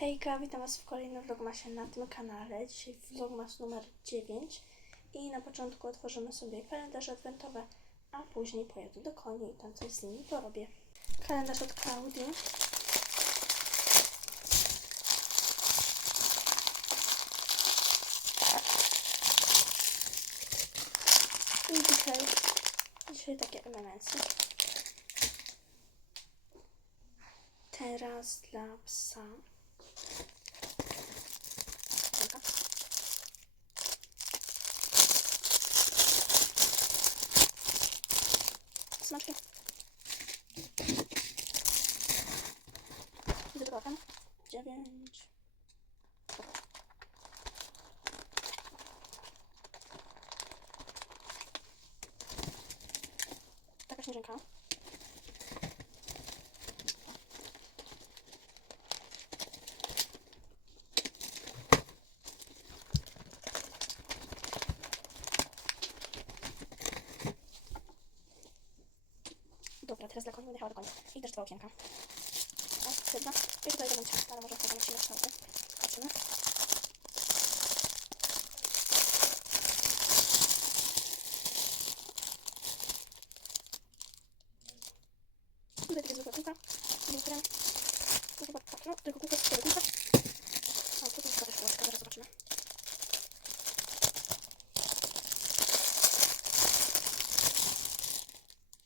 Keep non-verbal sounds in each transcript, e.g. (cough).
Hejka, witam Was w kolejnym vlogmasie na tym kanale. Dzisiaj vlogmas numer 9 i na początku otworzymy sobie kalendarze adwentowe, a później pojadę do koni i tam coś z nimi porobię. Kalendarz od Klaudii. I dzisiaj, dzisiaj takie MMS-y. Teraz dla psa. Dobra. Smaczki. Wybrałem. Dziewięć. Taka śnieżynka. Dobra, teraz dla koni będę jechała do koni. I też dwa okienka. O, jedna. I tutaj będę ciasta, ale może wtedy musimy kształty. Zobaczymy. Tutaj takie zwykłe kółka. Chyba tak, no, tylko kółko, cztery kółka. O, tu tylko też kółeczka, zaraz zobaczymy.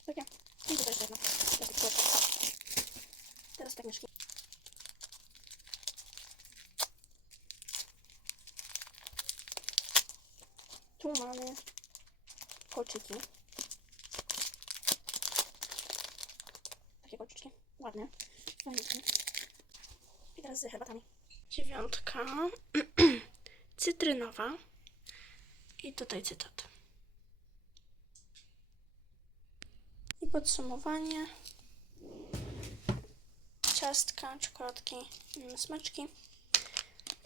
Takie. I tutaj jeszcze jedno. Takie kółeczko. Teraz tak myszki. Tu mamy kolczyki. Takie kolczyczki. Ładne. I teraz z herbatami. Dziewiątka. (clears throat) Cytrynowa. I tutaj cytat. I podsumowanie. Ciastka, czekoladki, mm, smaczki,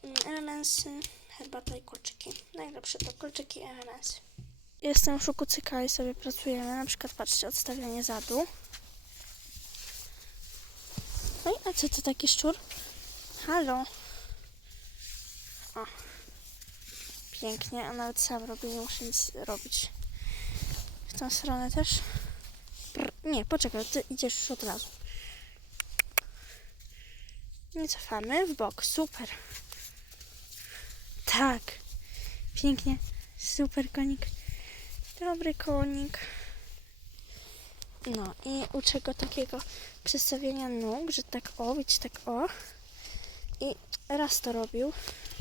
mm, M&M'sy, herbata i kolczyki. Najlepsze to kolczyki M&M'sy. Jestem w Szukucyka i sobie pracujemy. Na przykład patrzcie, odstawianie zadu. No i a co to taki szczur? Halo. O. Pięknie, a nawet sam robię, nie muszę nic robić. W tą stronę też. Brr, nie, poczekaj, ty idziesz już od razu. Nie cofamy w bok. Super. Tak. Pięknie. Super konik. Dobry konik. No i uczę go takiego przestawienia nóg, że tak o, wiecie, tak o. I raz to robił.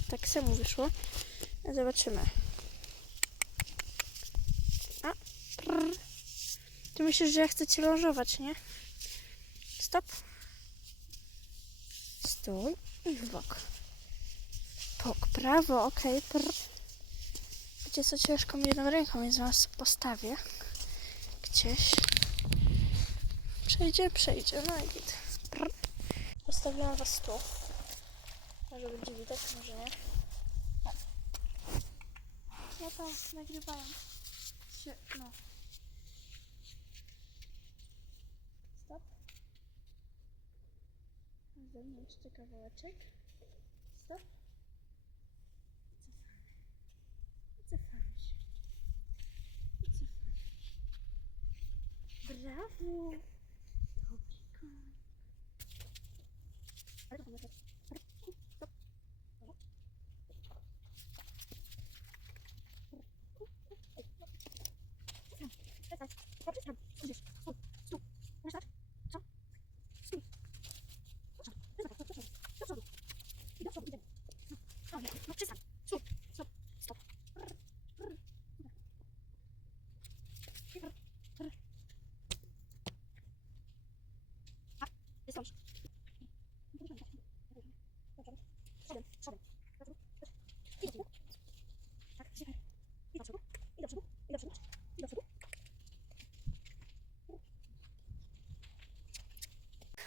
Tak samo wyszło. Zobaczymy. A. Ty myślisz, że ja chcę cię lążować, nie? Stop. Stój i w bok. Bok, prawo, okej. Okay. Wiecie co, ciężko mi jedną ręką, więc was postawię. Gdzieś. Przejdzie, przejdzie. No i git. Prr. Postawiłam was tu. Może będzie widać, może nie. Ja tam nagrywałam się, no. Stop. A ze mną jeszcze kawałeczek. Stop. Bravo!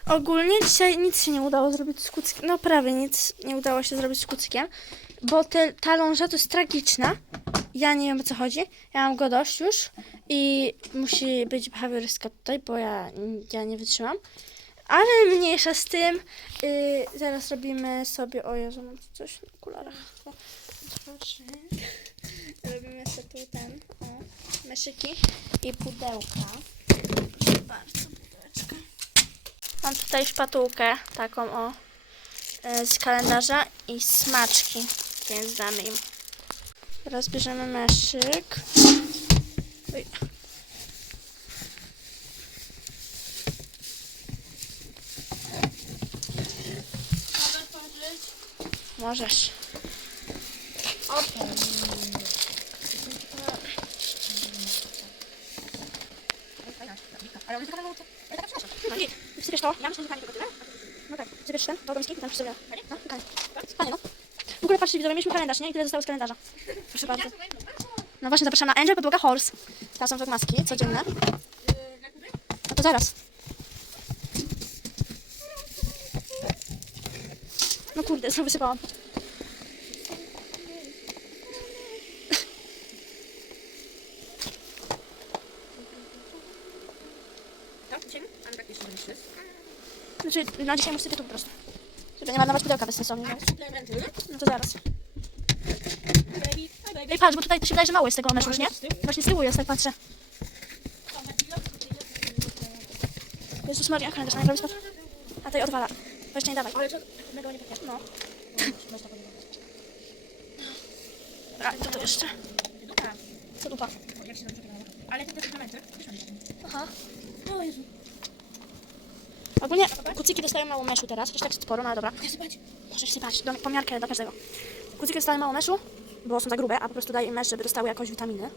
Ogólnie dzisiaj nic się nie udało zrobić z kucykiem. No prawie nic nie udało się zrobić z kucykiem, bo te, ta ląża to jest tragiczna. Ja nie wiem o co chodzi. Ja mam go dość już i musi być behawioryska tutaj, bo ja, ja nie wytrzymam. Ale mniejsza z tym. Yy, zaraz robimy sobie. O Jezu, mam coś na okularach. Robimy sobie ten. O, myszyki i pudełka. Proszę bardzo. Mam tutaj szpatułkę, taką o, yy, z kalendarza i smaczki, więc damy im. Teraz bierzemy meszyk. Oj. Możesz. I wsypiesz to? Ja myślę, że pani tego tyle. No tak. Wsypiesz ten, to tam przy sobie. No, no. W ogóle patrzcie, widzowie, mieliśmy kalendarz, nie? I tyle zostało z kalendarza. Proszę bardzo. No właśnie, zapraszam na Angel, podłoga Horse. Tam są maski codzienne. No to zaraz. No kurde, znowu wysypałam. Tak, dzisiaj? Ale tak jeszcze będziesz szys. Znaczy, na dzisiaj muszę tu po prostu. Żeby nie marnować pudełka bezsensownie, więc. Suplementy. No to zaraz. Ej, patrz, bo tutaj to się wydaje, że mało jest tego meszu, już nie? Właśnie z tyłu jest, tak patrzę. Jezus Maria, kalendarz na spadł. A tutaj odwala. To jeszcze nie dawaj. Ale co? Mega nie pachnie. No. Masz to podobać. A, co to jeszcze? Dupa. Co dupa? Jak się dobrze wygląda. Ale te suplementy. Aha. O Jezu. Ogólnie kucyki dostają mało meszu teraz, chociaż tak sporo, no ale dobra. Mogę sypać? Możesz sypać, do, pomiarkę dla każdego. Kucyki dostają mało meszu, bo są za grube, a po prostu daje im mesz, żeby dostały jakąś witaminę.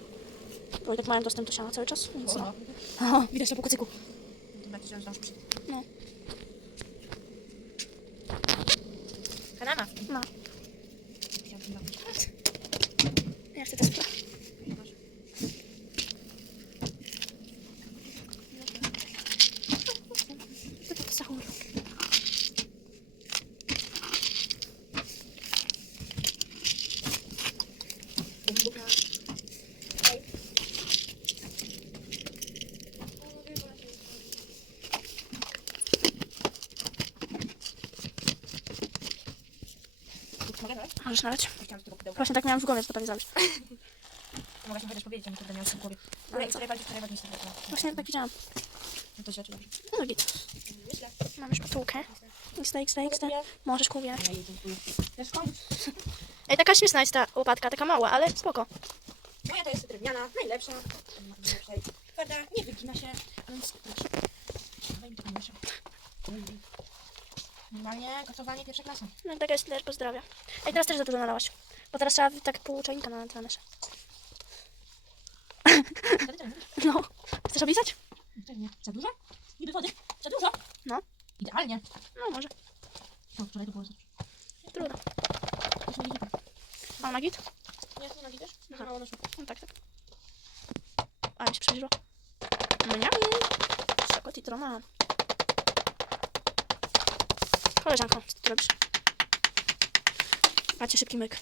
Bo i tak mają dostęp do siana cały czas, więc no. O, widać to po kucyku. No. Kanama. No. Chciałam tym bawić. Ja chcę to spra- Co to za chór? Mogę dać? Możesz nalać? Chciałam z tego pudełka. Właśnie tak miałam w głowie, że to pewnie zrobisz. (laughs) Mogłaś mi chociaż powiedzieć, a nie kurde w głowie. Ale Ale co? które bardziej, bardziej się. Właśnie tak widziałam. No to oczy dobrze. No git. Mamy szpatułkę. XD, XD, XD. Możesz dziękuję. Też kończ. Ej, taka śmieszna jest ta łopatka, taka mała, ale spoko. Moja to jest drewniana, najlepsza. Najlepsza. Twarda, nie wygina się, więc proszę. Daj mi taką myszę. Normalnie gotowanie pierwsza klasa. No taka jest tyle, pozdrawia. Ej, teraz też za dużo nalałaś. Bo teraz trzeba tak pół czajnika na. Wtedy tyle. (laughs) No. Chcesz opisać? Wtedy nie. Za dużo? Niby wody. Za dużo? No. Idealnie. No może. No, wczoraj to było za dużo. Trudno. Już nie widzę. Mam na git? Nie, nie? Aha. Mało naszło. No tak, tak. A, mi się przeżyło. Mniam. Szokot i troma. Koleżanko, co ty robisz? Macie szybki myk.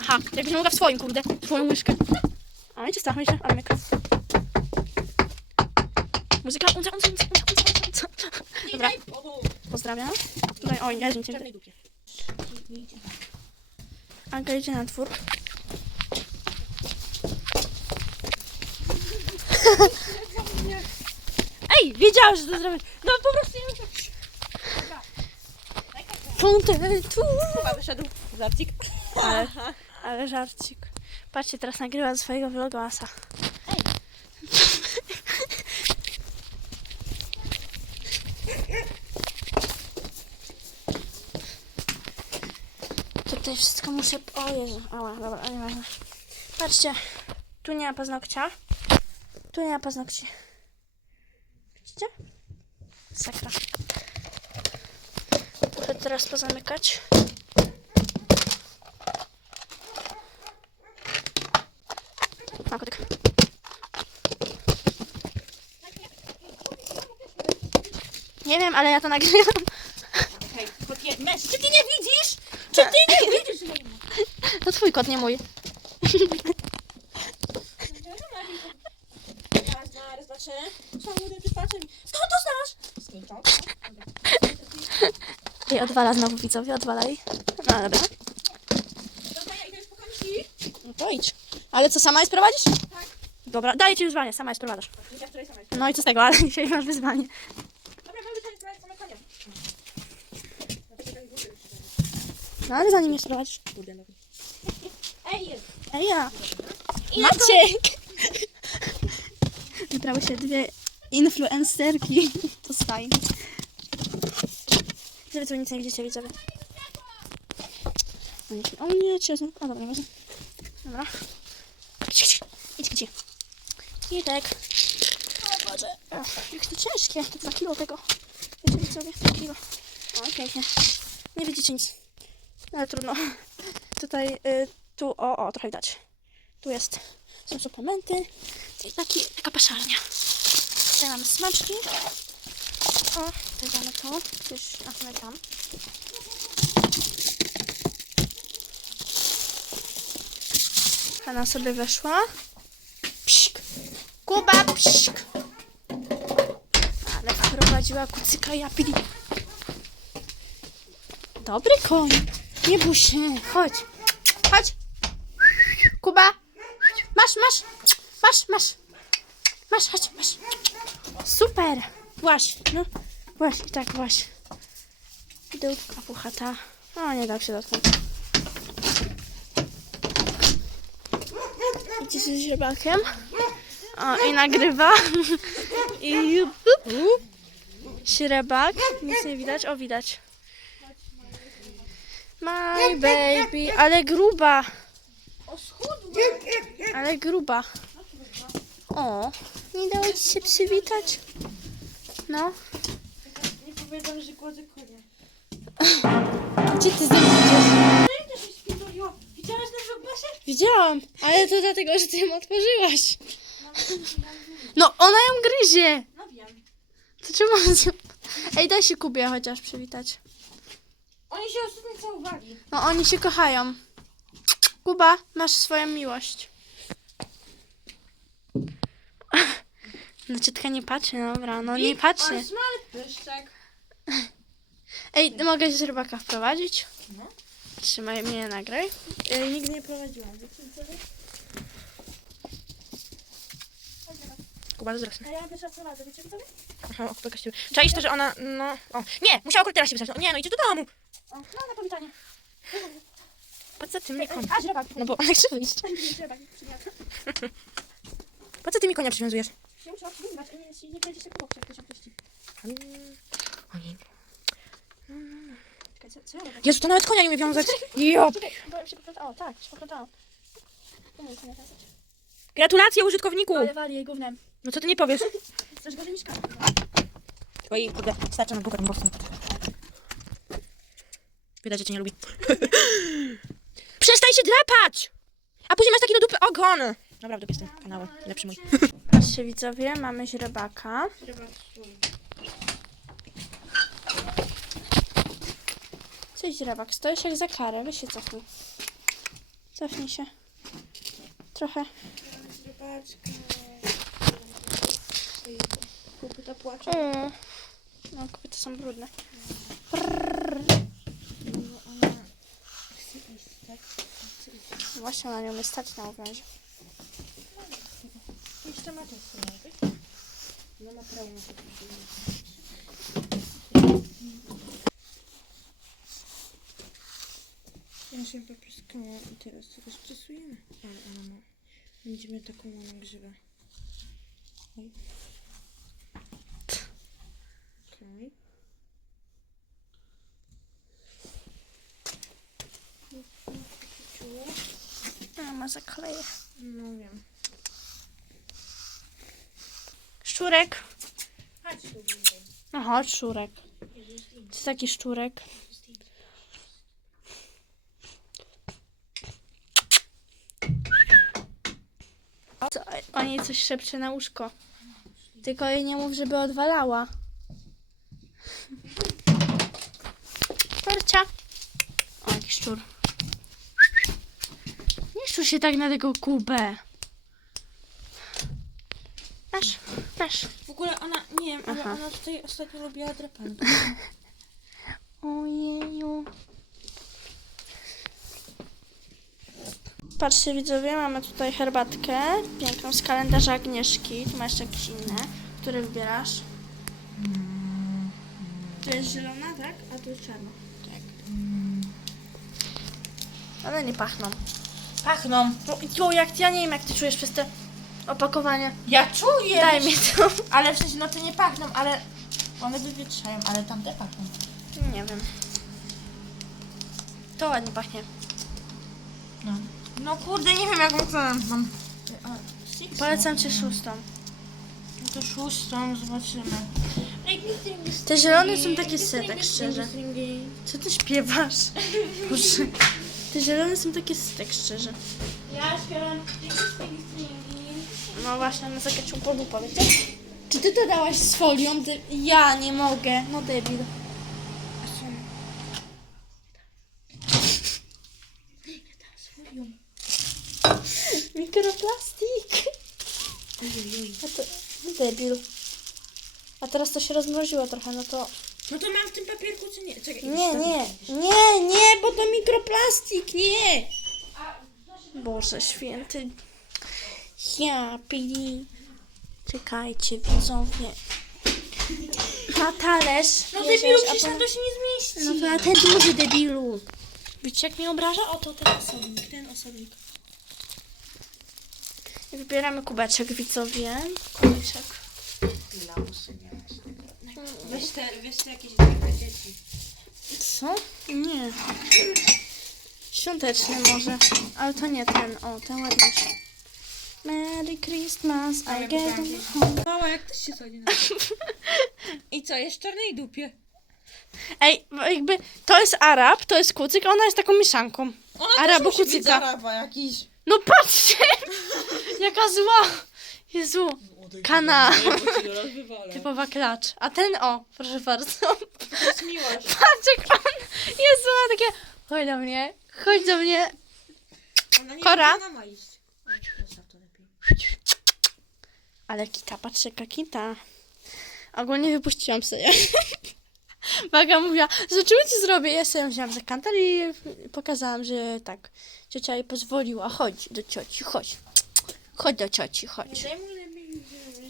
Aha, jakbyś mogła w swoim, kurde, twoją myszkę. O, i czysta, myślę, ale myk. Muzyka, unca, unca, unca, unca, unca. Dobra, pozdrawiam. Tutaj, oj, ja w cię. Anka idzie na dwór. (laughs) Ej, wiedziałam, że to zrobię. No po prostu nie muszę. Kontentu. Chyba wyszedł żarcik. Ale, ale żarcik. Patrzcie, teraz nagrywa swojego vlogmasa. Tutaj wszystko muszę... O Jezu, ała, dobra, nieważne. Patrzcie, tu nie ma paznokcia. Tu nie ma paznokci. Widzicie? Sakra. Muszę teraz pozamykać. Ma kotyk. Nie wiem, ale ja to nagrywam. Hej, kotie, mes, czy ty nie widzisz? Czy ty nie (laughs) widzisz? To twój kot, nie mój. Raz, dwa, raz, dwa, trzy ty patrzę mi. Skąd to znasz? Z TikToka. I odwala znowu widzowie, odwalaj. No dobra. Dobra, ja idę już po kamyki. No to idź. Ale co, sama je sprowadzisz? Tak. Dobra, daję ci wyzwanie, sama je sprowadzasz. Ja wczoraj sama No i co z tego, ale (laughs) dzisiaj masz wyzwanie. Dobra, mamy głupio już się No ale zanim je sprowadzisz. Kurde, no. Ej, jest. Ej ja. Maciek! (laughs) Wybrały się dwie influencerki. To jest fajne. Żeby tu nic nie widzicie, widzowie. O nie, O nie, czy O dobra, nie. Dobra. Idź gdzie? Idek. O Boże. Ach, Jak to ciężkie. To dwa kilo tego. Wiecie widzowie? Dwa kilo. O, pięknie. Nie widzicie nic. Ale trudno. Tutaj, y, tu, o, o, trochę widać. Tu jest, są suplementy. I taki, taka paszalnia. Tutaj mamy smaczki. O, mamy to. Już, a my tam. Hanna sobie weszła. Psik. Kuba, psik. Ale wprowadziła kucyka i apili. Dobry koń. Nie bój się. Chodź. Chodź. Kuba. Masz, masz. Masz, masz. Masz, chodź, masz. Super. Właś. No. Właś, i tak właś. Dupka puchata. O, nie dał się dotknąć. Idzie z źrebakiem. O, i nagrywa. (laughs) I. Śrebak. Nic nie widać. O, widać. My baby. Ale gruba. Ale gruba. O, nie dało ci się przywitać? No. Powiedział, że kładę konia. Gdzie ty mną idziesz? No i się. Widziałaś na vlogmasie? Widziałam, ale to dlatego, że ty ją otworzyłaś. No, ona ją gryzie. No wiem. To czemu... Ej, daj się Kubie chociaż przywitać. Oni się ostatnio całowali. No, oni się kochają. Kuba, masz swoją miłość. No, ciotka nie patrzy, no dobra, no nie patrzy. Ale pyszczek. Ej, mogę z rybaka wprowadzić? No. Trzymaj mnie, nagraj. Ej, nigdy nie prowadziłam. Kuba, zaraz. A ja pierwsza co radzę, wiecie co? Aha, kościół. Czaisz to, że ona, no... O, nie! Musiała teraz się wysłać. No, nie, no idzie do domu. O, no na powitanie. Po co ty mnie konia? A, źrebak. No bo ona chce wyjść. Źrebak, przyniosę. Po co ty mi konia przywiązujesz? Się musiała przywiązać, nie, nie, nie będzie się kupować, jak to się puści. Mm, Ojej. Czekaj, co, co ja robię? Jezu, to nawet konia nie umie wiązać. Jo. Czekaj, bo się poplątało. O, tak, się poplątało. Nie. Gratulacje użytkowniku. Ale wali jej gównem. No co ty nie powiesz? (laughs) Coś gorzej niż kartę. Oj, kurde, starczy na długo, bo Widać, że cię nie lubi. (laughs) Przestań się drapać! A później masz taki do dupy ogon. Dobra, w dupie z tym kanałem. Lepszy mój. Patrzcie widzowie, mamy źrebaka. Cześć źrebak, stoisz jak za karę, weź się cofnij. Cofnij się. Trochę. Kupy płacze. Mm. No, kobiety są brudne. Właśnie ona nie umie stać na uwięzi. Jeszcze ma czas sobie, No ma prawo na to Ja się popryskałam i teraz tylko stresujemy. Ale ona ma... Będziemy taką ładną grzywę. Oj. Okej. A, ma zakleję. No wiem. Szczurek. Chodź tu bliżej. No chodź, szczurek. Jest taki szczurek. O niej coś szepcze na łóżko. Tylko jej nie mów, żeby odwalała. Torcia. O, jaki szczur. Nie szczur się tak na tego kubę. Masz, masz. ogóle ona, nie wiem, ale Aha. ona tutaj ostatnio robiła drapankę. (laughs) Ojeju. Patrzcie widzowie, mamy tutaj herbatkę piękną z kalendarza Agnieszki. Tu masz jakieś inne, które wybierasz. To jest zielona, tak? A tu jest czarna. Tak. Ale nie pachną. Pachną. No, jo, jak ja nie wiem jak ty czujesz przez te opakowanie. Ja czuję! Daj mi to. Ale w sensie, no to nie pachną, ale one wywietrzają, ale tamte pachną. Nie wiem. To ładnie pachnie. No. No kurde, nie wiem jaką cenę mam. Polecam ci szóstą. No to szóstą, zobaczymy. Te zielone są takie se, tak szczerze. Co ty śpiewasz? (laughs) Boże. Te zielone są takie se, tak szczerze. Ja śpiewam No właśnie, one zakaczył po dupa, wiecie? Czy ty to dałaś z folią? Ja nie mogę. No debil. Mikroplastik. A to... No debil. A teraz to się rozmroziło trochę, no to... No to mam w tym papierku, czy nie? Czekaj, Nie, nie, nie, nie, bo to mikroplastik, nie! Boże święty. Ja, pili. Czekajcie, widzowie. Na talerz. No debilu, przecież to- na to się nie zmieści. No to na ten duży debilu. Widzicie jak mnie obraża? Oto ten osobnik, ten osobnik. I Wybieramy kubeczek, widzowie. Kubeczek. Weź te, weź te jakieś dla dzieci. Co? Nie. Świąteczny może. Ale to nie ten. O, ten ładniejszy. Merry Christmas, Ale I get home. Mała, jak też się sadzi na (laughs) I co, jest w czarnej dupie? Ej, bo jakby to jest Arab, to jest kucyk, a ona jest taką mieszanką. Ona Arabo też musi być kucyka. Araba jakiś. No patrzcie! Jaka zła! Jezu, kana. Typowa klacz. A ten, o, proszę bardzo. Patrz jak on, Jezu, ma takie, chodź do mnie, chodź do mnie. Kora? Ale kita, patrzcie jaka kita. Ogólnie wypuściłam sobie. (laughs) Baga mówiła, zobaczymy co zrobię. Ja sobie wziąłam za kantar i pokazałam, że tak. Ciocia jej pozwoliła. Chodź do cioci, chodź. Chodź do cioci, chodź.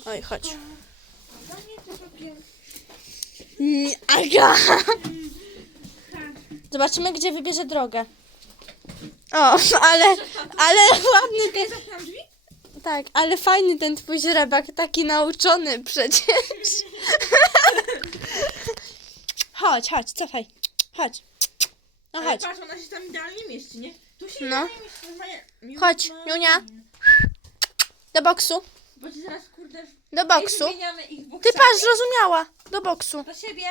Oj, chodź. Aga! Zobaczymy, gdzie wybierze drogę. O, ale, ale ładny ten, tak, ale fajny ten twój źrebak, taki nauczony przecież. Chodź, chodź, cofaj. Chodź. No chodź. patrz, ona się tam idealnie mieści, nie? Tu się No. idealnie mieści. Normalnie... Chodź, Junia. Do boksu. Bo ci zaraz, kurde... Do boksu. Ich Ty patrz, zrozumiała. Do boksu. Do siebie.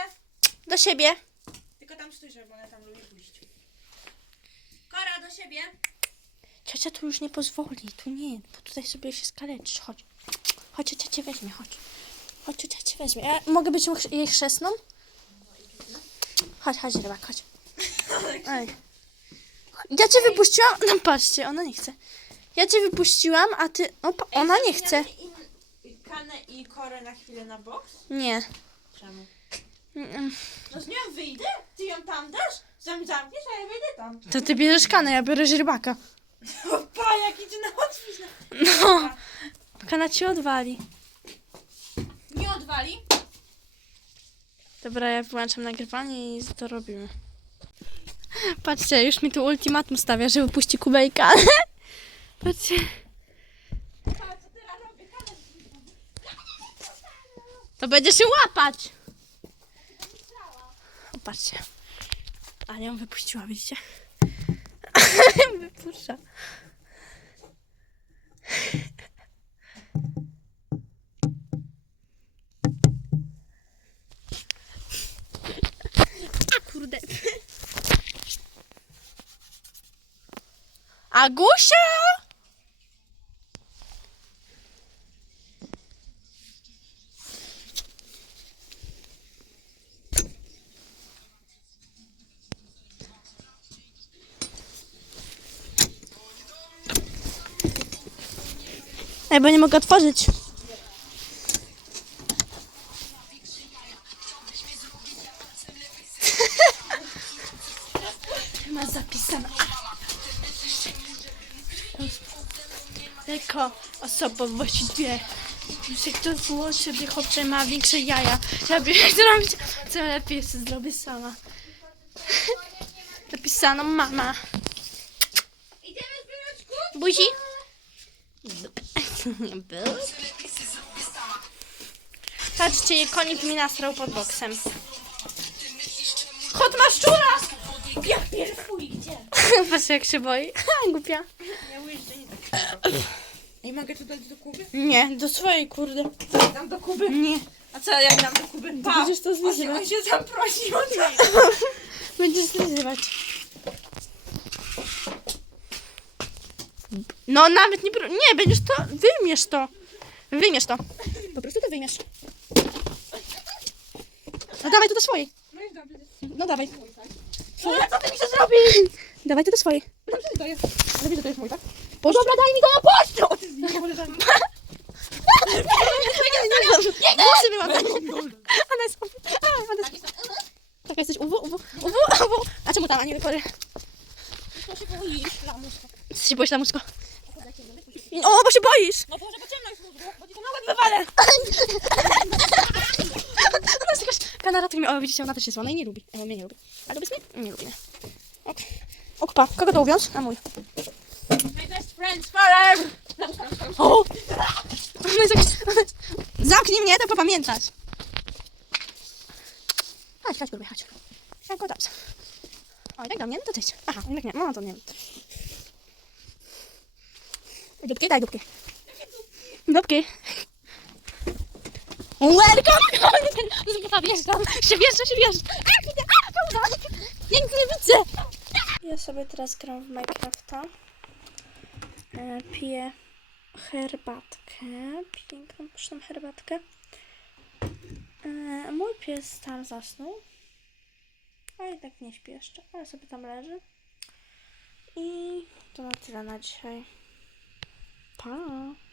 Do siebie. Tylko tam stój, żeby ona tam lubi pójść. Kora, do siebie. Ciocia tu już nie pozwoli. Tu nie, bo tutaj sobie się skaleczysz. Chodź. Chodź, ciocia cię weźmie, chodź. Chodź, ciocia cię weźmie. Ja mogę być jej chrzestną? Chodź, chodź, rybak, chodź. (laughs) Ej. Ja cię wypuściłam. No (clears throat) patrzcie, ona nie chce. Ja cię wypuściłam, a ty. O, pa- ona nie chce. Kanę i korę na chwilę na boks? Nie. Czemu? No z nią wyjdę? Ty ją tam dasz? Zam zamkniesz, a ja wyjdę tam. To ty bierzesz kanę, ja biorę źrebaka. (laughs) Opa, jak idzie na łatwiznę. No. Kana ci odwali. Nie odwali? Dobra, ja wyłączam nagrywanie i to robimy. Patrzcie, już mi tu ultimatum stawia, że wypuści kubejka. Patrzcie. (laughs) A Kanę To będzie się łapać. Patrzcie. Ale ją wypuściła, widzicie? (laughs) Wypuszcza. A kurde. Agusia! Ej, bo nie mogę otworzyć. (laughs) Ma zapisane. Jako osobowość dwie. Muszę kto włoży, by chłopcze ma większe jaja. Żeby (laughs) zrobić, co lepiej jest zrobię sama. (laughs) Napisano mama. Buzi? (laughs) Patrzcie, konik mi nastrał pod boksem. Kot ma szczura! Ja pierfuj, gdzie? (laughs) Patrz jak się boi. (laughs) Głupia. Ej, mogę to dać do Kuby? Nie, do swojej kurde. Dam do Kuby. Nie. A co ja dam do Kuby? Pa, będziesz to on się, zlizywać. on się zaprosił. Będziesz zryzywać. No nawet nie... pró- Nie, będziesz to... Wyjmiesz to. Wyjmiesz to. Po prostu to wyjmiesz. No dawaj to do swojej. No. No dawaj. Ale co ty mi się zrobisz? Dawaj to do swojej. Dobrze, to jest. Ale wiesz, że to jest mój, tak? Boże, dobra, daj mi go na (laughs) koleżanką. Włosy wyłapane. Ona jest... A, ona jest... Tak, jesteś uwu, uwu, uwu, uwu. A czemu tam, a nie wykory? To się boisz, lamusko. Ty się boisz, lamusko? O, bo się boisz! No Boże, bo ciemno jest mózgu, bo ci (laughs) to na łeb wywalę. Ona jest jakaś... Kana, ratuj mnie. O, widzicie, ona też jest ładna i nie lubi. E, mnie nie lubi. A lubisz mnie? Nie lubi mnie. Ok. Okupa. Kogo to uwiąż? A mój. My best friends forever. O! Ona jest jakaś... Zamknij mnie, to popamiętać. Chodź, chodź, gruby, chodź. Jak go dobrze. O, i tak do mnie? No to cześć. Aha, jednak nie. No to nie Dupki? Daj dupki. Dupki. Welcome! Się wjeżdża, się pełno. Pięknie widzę. Ja sobie teraz gram w Minecrafta. E, piję herbatkę. Piękną, pyszną herbatkę. E, mój pies tam zasnął. A jednak nie śpi jeszcze, ale sobie tam leży. I to na tyle na dzisiaj. Pa!